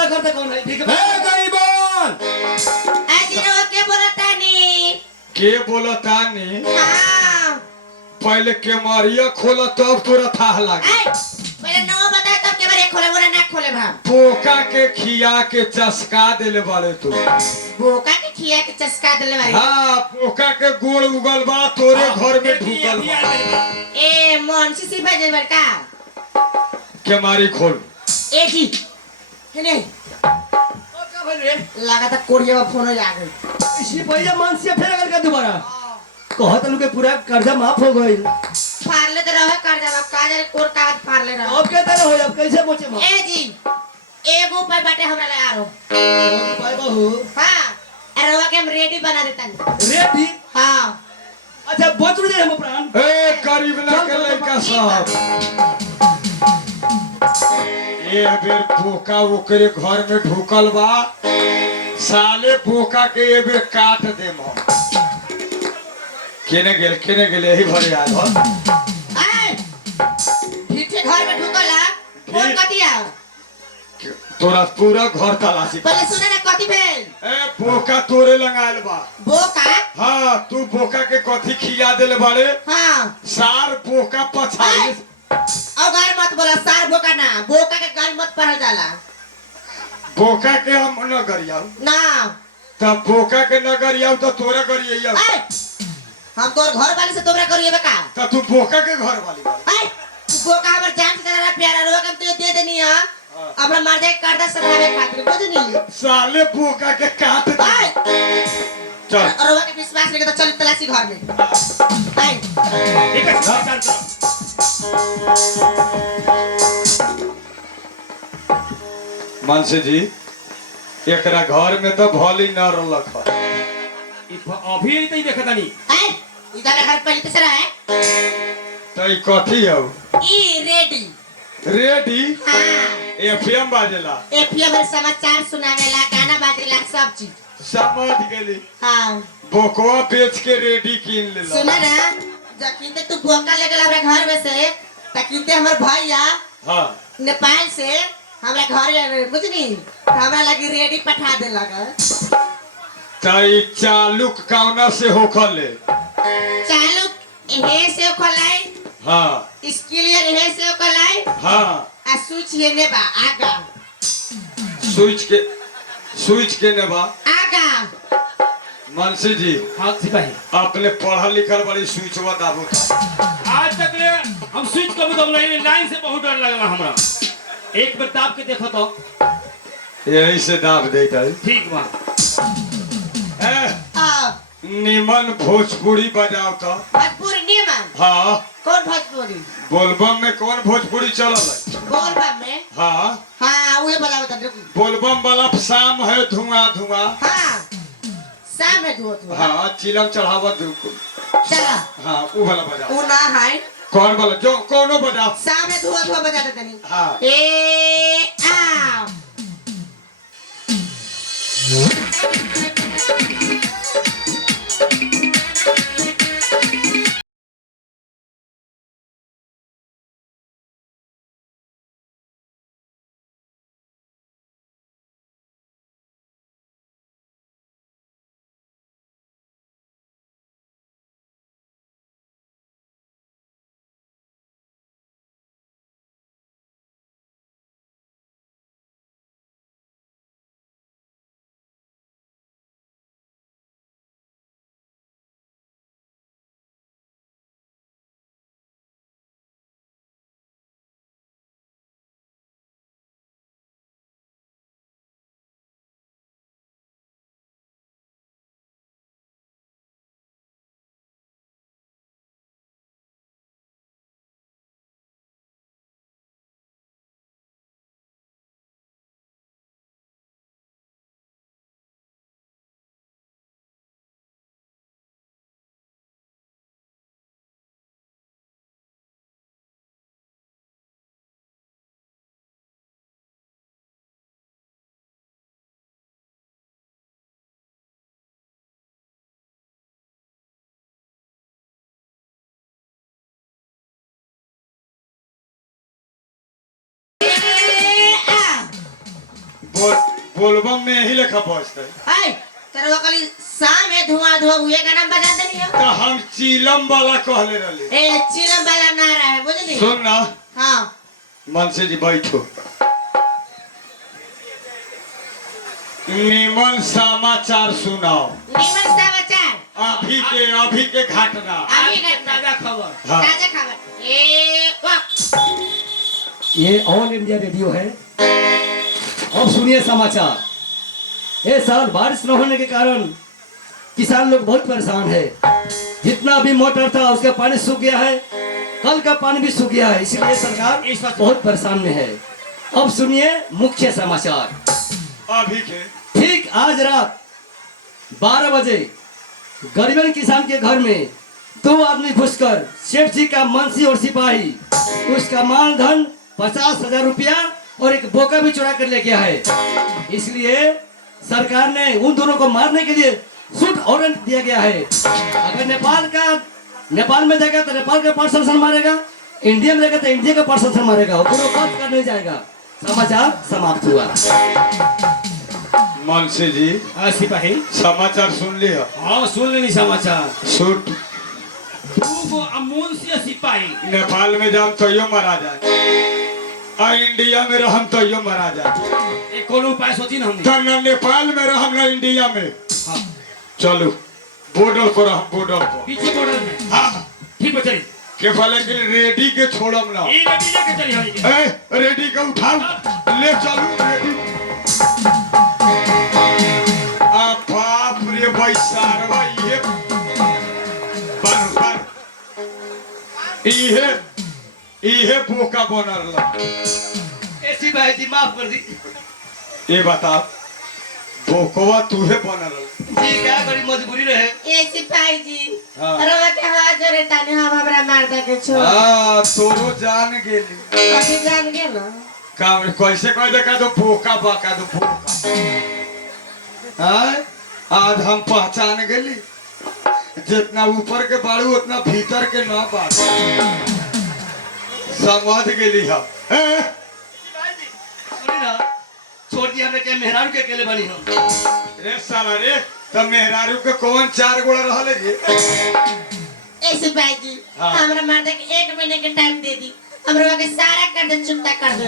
आपका घर से कौन है? ठीक है गरीबन के बोलतानी के बोलतानी हाँ पहले के मारिया खोला तब तोरा था लागे पहले नौ बता तब के बारे खोले बोले ना खोले भा पोका के खिया के चस्का देले बारे तू बोका के खिया के चस्का देले बारे हाँ पोका के गोल उगल बा तोरे घर में ढुकल बा ए मन से भाई बार का के मारी खोल ए जी हेने और क्या भाई रे? लगा था कोरिया में फोन आ गई इसी भैया मानसिया फिर अगर का दोबारा कहत लोग के पूरा कर्जा माफ हो गई। फाड़ले तो रहे कर जाब काजल कोर कागज फाड़ले रहे अब के तरह हो अब कैसे पहुंचे माफ? ए जी एगो उपाय बाटे हमरा ले आरो भाई बहू हां अरवा के हम रेडी बना देतन रेडी। हां अच्छा बचू दे हम प्राण ए करीब ना के लइका साहब ए बेर पोका ओकरे घर में ढुकल बा साले पोका के ए बेर काट दे म केने गेल यही भरे आल हो ए ठीठे घर में ढुकला फोन कटिया तोरा पूरा घर तलाशी पहले सुने ना कथी भेल ए पोका तोरे लंगाइल बा बोका हाँ तू पोका के कथी खिया देले बारे हां सार पोका पछाड़ी और घर मत बोला सार बोका ना बोका के गाल मत पढ़ल जाला पोका के हम न गरियाऊ ना तब पोका के न गरियाऊ तो तोरा गरियाऊ ए हम तोर घर वाले से तोरा करिए बका तो तू पोका के घर वाली बा ए बोका हमर जान से ज्यादा प्यारा रोक हम तो दे देनी है हमरा मार दे करदा सरावे खातिर बुझनी साले पोका के काट दे ए चल रोक के विश्वास लेके तो चल तलाशी घर में ए ठीक है चल चल मानसी जी एकरा घर में तो भली न रहलक ह। अभी नहीं देखा तानी ए इधर घर पहले से रहा है तो ई कथी हौ ई रेडी रेडी हां एफएम बाजेला एफएम में समाचार सुनावेला गाना बाजेला सब चीज समझ गेली हां बोकवा बेच के रेडी कीन लेला सुना ना जकिनते तू बोका ले गेल हमरा घर में से तकिनते हमर भैया हां नेपाल से हमरा घर बुझनी हमरा लगी रेडी पठा दे लगा ताई चालुक कौना से होखले चालू हे से खोलाई हाँ इसके लिए हे से खोलाई हाँ आ स्विच ये ने बा आगा स्विच के ने बा आगा मानसी जी हाँ सिपाही अपने पढ़ल लिखल बड़ी स्विचवा दाबू आज तक ले हम स्विच कभी दब नहीं लाइन से बहुत डर लगला हमरा एक बार दाब के देखो तो यही से दाब देता है ठीक बा आ निमन भोजपुरी बजाओ तो भोजपुरी नियमन हाँ कौन भोजपुरी बोलबम में कौन भोजपुरी चलल है बोल बा में हाँ हां उहे बताओ त रुक बोलबम वाला शाम है धुआं धुआं हां शाम में धुओ धुओ हाँ चिलम चढ़ावा चला हाँ वो वाला बजाओ उ ना है कौन वाला जो कोनो बजाओ शाम में धुओ धुओ बजा दे तनी हाँ ए आ बोलबम में यही लेखा पहुंचते हाय तेरे वो कल शाम है धुआं हुए का नाम बजा देनी हो। तो हम चीलम वाला कहले रहले। ए चिलम वाला नारा है बुझली। सुन ना हां मनसे जी बैठो। निमन समाचार सुनाओ। निमन समाचार अभी के घटना। अभी घटना ताजा खबर। हाँ। ताजा खबर। ए वाह ये ऑल इंडिया रेडियो है। अब सुनिए समाचार। ये साल बारिश न होने के कारण किसान लोग बहुत परेशान है। जितना भी मोटर था उसका पानी सूख गया है, कल का पानी भी सूख गया है, इसलिए सरकार बहुत परेशान में है। अब सुनिए मुख्य समाचार। अभी के ठीक आज रात 12 बजे गरीबन किसान के घर में 2 आदमी घुसकर सेठ जी का मंत्री और सिपाही उसका मानधन 50,000 रुपया और एक बोका भी चुरा कर ले गया है। इसलिए सरकार ने उन दोनों को मारने के लिए शूट वारंट दिया गया है। अगर नेपाल में जाएगा तो नेपाल का प्रशासन मारेगा, इंडिया में जाएगा तो इंडिया का प्रशासन मारेगा, वो दोनों बात कर नहीं जाएगा। समाचार समाप्त हुआ। मनसे जी सिपाही समाचार सुन लिया। हाँ सुन लेनी समाचार। शूट दूगो अमूल से सिपाही नेपाल में जाम तो यो मरा जाए और इंडिया में रहम तो यो मरा जाए। एक कौन उपाय सोची ना हमने। तो न नेपाल में रहम न इंडिया में। हाँ चलो बॉर्डर पर रहम बॉर्डर पर। पीछे बॉर्डर में। हाँ ठीक है चलिए। के फले के रेडी के छोड़म ना। ये रेडी लेके चलिए हम। ए रेडी का उठाओ ले चलो रेडी। आ बाप रे भाई सारवा ये बन इहे बोका बनल। ऐसी बात जी माफ कर दी ये बता बोकवा तूहे बनल। जी क्या बड़ी मजबूरी रहे। ए सिपाही जी हाँ। रवा के हाथ जोड़े ताने हम हमरा मार दे के छोड़। हाँ तोरो जान गेली। अभी जान गए ना काम कैसे कह दे का तो बोका बाका तो बोका। हाँ आज हम पहचान गेली। जितना ऊपर के बाड़ू उतना भीतर के ना बात समझ गेली हम। सुनी ना छोड़ दिया हमने के मेहरारू के अकेले बनी हम। रे साला रे तब मेहरारू के कौन 4 गोड़ा रहले रे। ए सिपाही जी हाँ। हमरा मार दे के 1 महीने के टाइम दे दी। हमरा के सारा कर दे चुकता कर दे।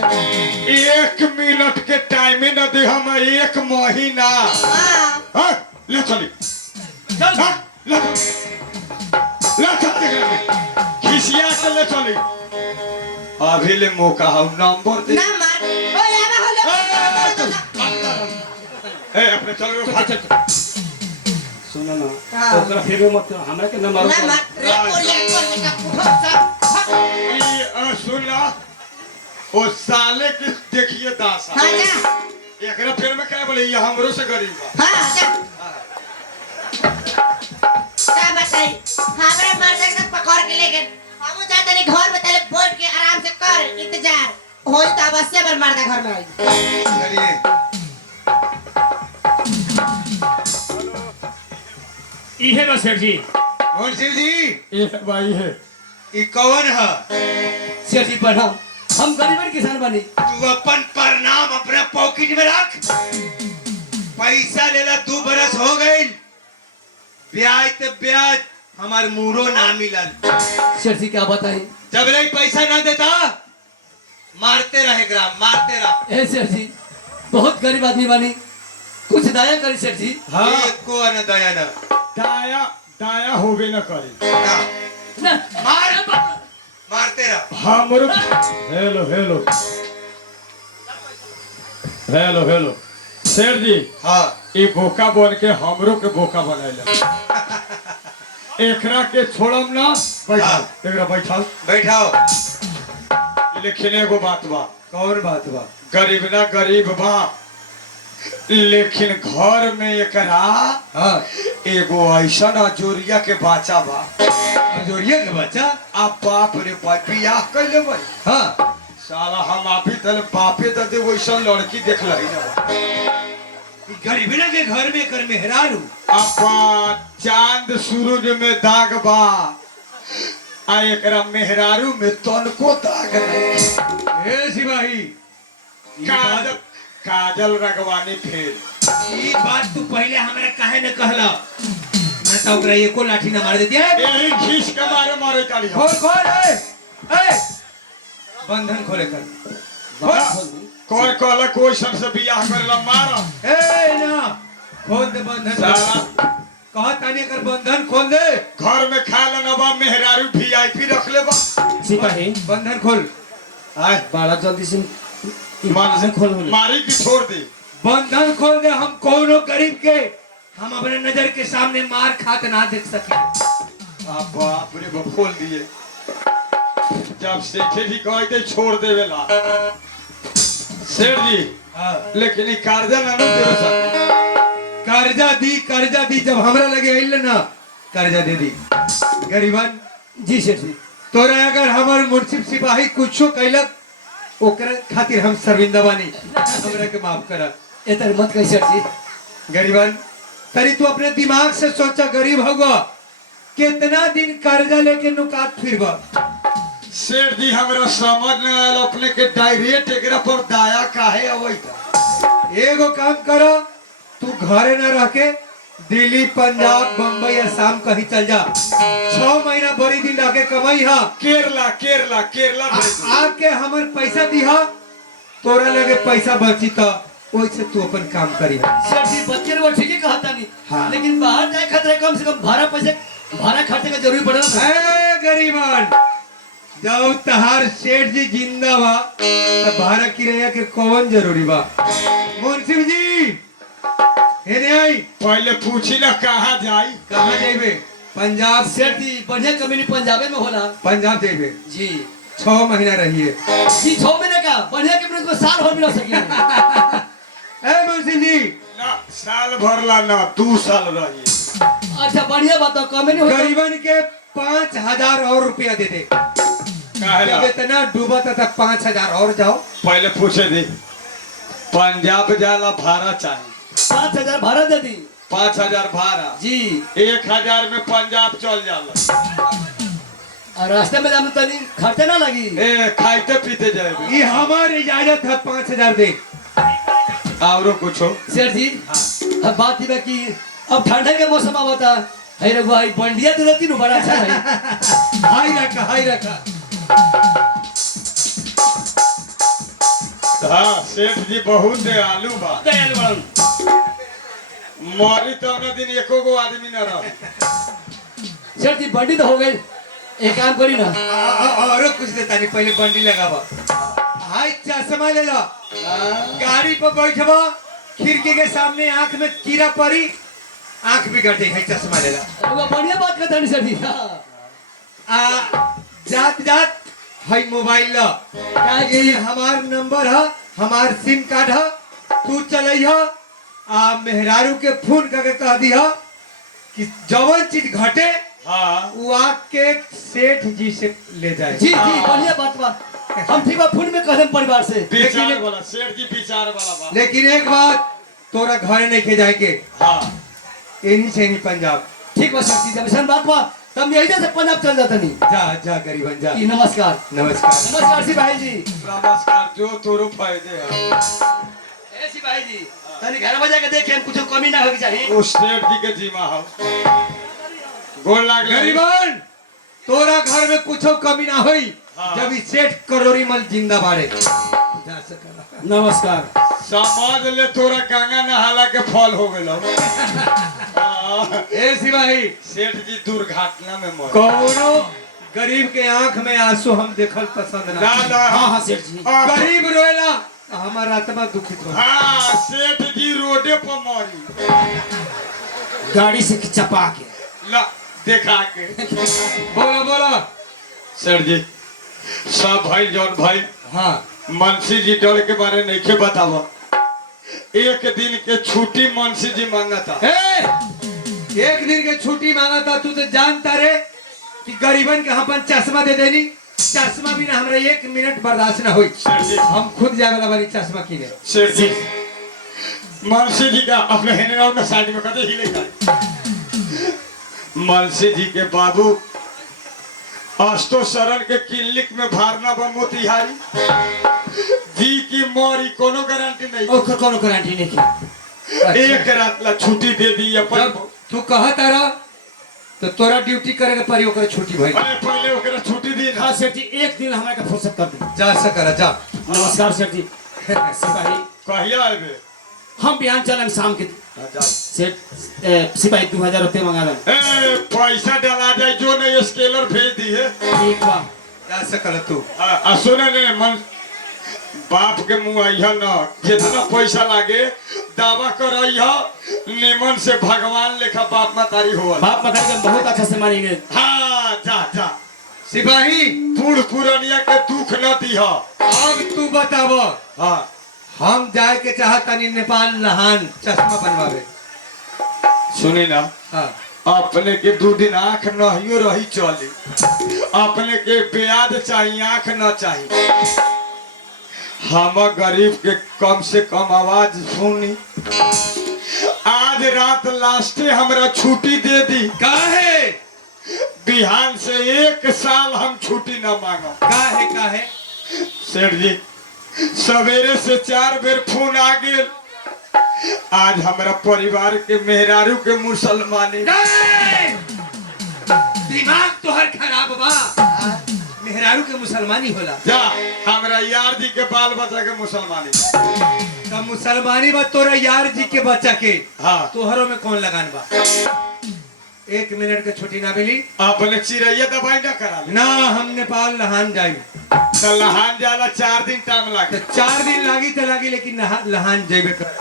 1 मिनट के टाइम न दे हम 1 महीना। हां हाँ ले चली चल हाँ, ले चल खिसिया के ले चली। अभी ले मौका हम नंबर दे। ना मार ओ आवा हो ए अपने चलो चल सुनो ना हाँ। ओकरा फिर मत हमरा के न मारो। ना मार रे कोरिया का पुठो सब। सुन ला ओ साले के देखिए दासा। हां जा एकरा फिर में क्या बोले ये हमरो से गरीब बा। हां जा क्या बताई हमरा मार दे के पकड़ के ले गए। हम जाते नहीं घर में तले बैठ के आराम से कर इंतजार होई तो अवश्य बर मार दे घर में आई। चलिए इहे बस सेठ जी। मुंशी जी ये भाई है ई कौन है? सेठ जी प्रणाम। हम गरीबन किसान बनी। तू अपन प्रणाम अपने पॉकेट में रख। पैसा लेला 2 बरस हो गई। ब्याज ते ब्याज हमार मुरो ना मिलल। सेठ जी क्या बताई। जब ले पैसा ना देता मारते रहे ग्राम मारते रह। ए सेठ जी बहुत गरीब आदमी बनी, कुछ दया करी सेठ जी। हाँ एको न दया न दाया दाया होबे न करे। ना ना मार मारते रह। हमरो हेलो हेलो हेलो हेलो शेर जी हाँ ये बोका बन के हमरो के बोका बनाइला। एकरा के छोड़म ना बैठाओ एकरा बैठाओ बैठाओ। लेकिन एगो बात बा। कौन बात बा? गरीब ना गरीब बा लेकिन घर में एकरा हाँ एगो ऐसा अजोरिया के बाचा बा। जोरिया के बच्चा। आ बाप रे बाप बियाह कैले भाई। हाँ साला हम आप ही तल बापे दे वैसा लड़की देख लही ना। गरीबना के घर में कर मेहरारू। अपा चांद सूरज में दाग बा आ एकरा मेहरारू में तनको दाग नहीं। ए सिपाही काजब काजल रगवानी फेल। ये बात तू पहले हमरा काहे न कहला, मैं तो ओकरा एको लाठी न मार देती है। यही खींच के मारे मारे काली हम। खोल खोल ए बंधन खोले कर कोई कहला कोई सबसे बियाह करेला मारा। ए ना खोल दे बंधन। साला कहा तानी कर बंधन खोल दे। घर में खा लेना बा, मेहरारू VIP रख ले बा। सिपाही बंधन खोल। आय बड़ा जल्दी से मार खोल बोले। मारी की छोड़ दे। बंधन खोल दे। हम कौनो गरीब के हम अपने नजर के सामने मार खाते ना देख सके। आप बाप रे बाप खोल दिए। जब सेठे जी कहते छोड़ देवेला सेठ जी, लेकिन ई कर्जा ना देवे सकते। कर्जा दी जब हमरा लगे आइल ना कर्जा दे दी। गरीबन जी सेठ जी। तोरा अगर हमार मुंसिफ सिपाही कुछो कैलक ओकरा खातिर हम शर्मिंदा बानी, हमरा के माफ करा। इधर मत कही सेठ जी। गरीबन तरी तू अपने दिमाग से सोचा, गरीब होगा कितना दिन कर्जा लेके नुकात फिरबा। सेठ जी हमरा समझ न आयल अपने के डायरेक्ट एकरा पर दाया काहे अवैता। एगो काम करो, तू घरे न रह के दिल्ली पंजाब बम्बई असम कहीं चल जा। 6 महीना बड़ी दिन लाके कमाई हा। केरला केरला केरला भेज दो। आके हमर पैसा दिहा, तोरा लगे पैसा बची तो ओइसे तू अपन काम करी। सेठ जी बच्चे वो ठीक ही कहता नहीं। हाँ। लेकिन बाहर जाए खतरे कम से कम भाड़ा खर्चे का जरूरी पड़ेगा। ए गरीबन जब तहार सेठ जी जिंदा बा तब भाड़ा किराया के कौन जरूरी बा। मुंसिफ जी हेने आई। पहले पूछी ना कहाँ जाई। कहाँ जाइबे? पंजाब। सेठ जी बढ़िया कंपनी पंजाबे में होला। पंजाब जाइबे। जी 6 महीना रहिए। जी 6 महीने का बढ़िया कंपनी में साल भर मिला सके। ए मुंसिफ जी ना साल भर ला ना 2 साल रहिए। अच्छा बढ़िया बात है, कम नहीं होता। गरीबन के 5000 और रुपया दे दे। काहेला? जब इतना डूबा था 5000 और जाओ। पहले पूछे दी पंजाब जाला भाड़ा चाहिए। 5000 भाड़ा दे दी। 5000 भाड़ा जी 1000 में पंजाब चल जाला। और रास्ते में जाने तनी खर्चे ना लगी। ए खाइते पीते जाए। ये हमारी इजाजत है, 5000 दे। और कुछो सेठ जी अब बात ही कि अब ठंडे के मौसम आवता है रे भाई, बंडिया दे देती नु बड़ा अच्छा है। हाई रखा। हाँ सेठ जी बहुत दयालु बा। दयालु बड़न। मरी तो ना दिन एको गो आदमी न रह। सेठ जी बंडी तो हो गई, एक काम करी ना। और कुछ देता नहीं, पहले बंडी लगावा। हाय चश्मा ले लो। गाड़ी पर बैठबा, खिड़की के सामने आंख में कीड़ा पड़ी, आंख बिगड़ जाए। हाय चश्मा ले लो। वो बढ़िया बात करता नहीं सेठ जी। जात हाय मोबाइल लो। ये हमार नंबर है, हमार सिम कार्ड है। तू चलई हो मेहरारू के फोन करके कह दी हो कि जवन चीज घटे हाँ वो आके सेठ जी से ले जाए। जी जी बढ़िया बात बा। हम ठीक बा फोन में कदम परिवार से। विचार वाला सेठ जी विचार वाला बा। लेकिन एक बात, तोरा घर नहीं के जाए के। हाँ एनी से नहीं पंजाब। ठीक बा सेठ जी, जब ऐसा बात बा तब यही से पंजाब चल जाता नहीं। जा गरीबन जा। जी नमस्कार। नमस्कार। नमस्कार सिपाही जी। नमस्कार। जो तोरो फायदे है। ए सिपाही जी तनी घर बजा के देखे, हम कुछ कमी ना होगी चाहिए। उस सेठ जी के जीमा हो गोल लाग गरीबन तोरा घर में कुछ कमी ना हुई। हाँ। जब इस सेठ करोड़ी मल जिंदा बाड़े जा सकला। नमस्कार। समझ ले तोरा गंगा नहाला के फल हो गेलो। ए सिपाही सेठ जी दुर्घटना में मर। कौनो गरीब के आंख में आंसू हम देखल पसंद ना। ना ना हाँ सेठ जी। गरीब रोएला हमारा आत्मा दुखित हो। हाँ सेठ जी रोडे पर मरी गाड़ी से चपा के। ला देखा के। बोलो सेठ जी सब भाई जौन भाई हाँ मनसी जी डर के बारे नहीं के बतावा। एक दिन के छुट्टी मनसी जी मांगा था। एक दिन के छुट्टी मांगा था। तू तो जानता रे कि गरीबन के अपन चश्मा दे देनी। चश्मा बिना हमरा 1 मिनट बर्दाश्त ना हुई। सेठ जी हम खुद जाए वाला बारी चश्मा किने। सेठ जी मनसी जी का अपने हेने में साइड में कदे ही लेगा। मनसी जी के बाबू अष्टो शरण के क्लिनिक में भारना बा मोतिहारी जी की मोरी कोनो गारंटी नहीं। ओकर कोनो गारंटी नहीं की। एक रात ला छुट्टी दे दी अपन। जब तू कहत रहा तो तोरा ड्यूटी करे के पड़ी ओकर छुट्टी भइल। अरे पहले ओकरा छुट्टी दी ना। हाँ सेठ जी, एक दिन हमारे का फुर्सत कर दे। जा सकर जा। नमस्कार सेठ जी। सिपाही कहिया आबे? हम बिहान चलन शाम के। जा। सेठ सिपाही 2000 रुपये मंगा दे। ए पैसा डाला जाए जो नहीं स्केलर भेज दी है। ठीक बा। जा सकर तू। सुने ने मन बाप के मुंह आई है ना, जितना पैसा लागे दावा कर निमन से भगवान लेखा बाप मतारी हो। बाप मतारी के बहुत अच्छा से मानेंगे। हाँ जा जा। सिपाही बूढ़ पुरानिया के दुख न दी। अब तू बताव। हाँ हम जाए के चाहतानी नेपाल लहान चश्मा बनवावे। सुनी ना, हाँ अपने के 2 दिन आंख नहियो रही चली। अपने के ब्याज चाहिए, आंख न चाहिए। हम गरीब के कम से कम आवाज सुनी। आज रात लास्टे हमरा छुट्टी दे दी। काहे बिहान से 1 साल हम छुट्टी न मांगो। काहे सेठ जी सवेरे से 4 बेर फोन आ गेल। आज हमारा परिवार के मेहरारू के मुसलमानी। दिमाग तोहर खराब बा। मेहरारू के मुसलमानी होला। जा हमरा यार जी के बाल बच्चा के मुसलमानी। त मुसलमानी बा तोरा यार जी के बच्चा के। हाँ तोहरों में कौन लगान बा? 1 मिनट के छुट्टी ना मिली। अपने चिड़ैया दवाई न करा ले। ना हम नेपाल लहान जाई। तो लहान जाला 4 दिन टाइम लागे। तो 4 दिन लागी तो लागी, लेकिन लहान जेबे कर।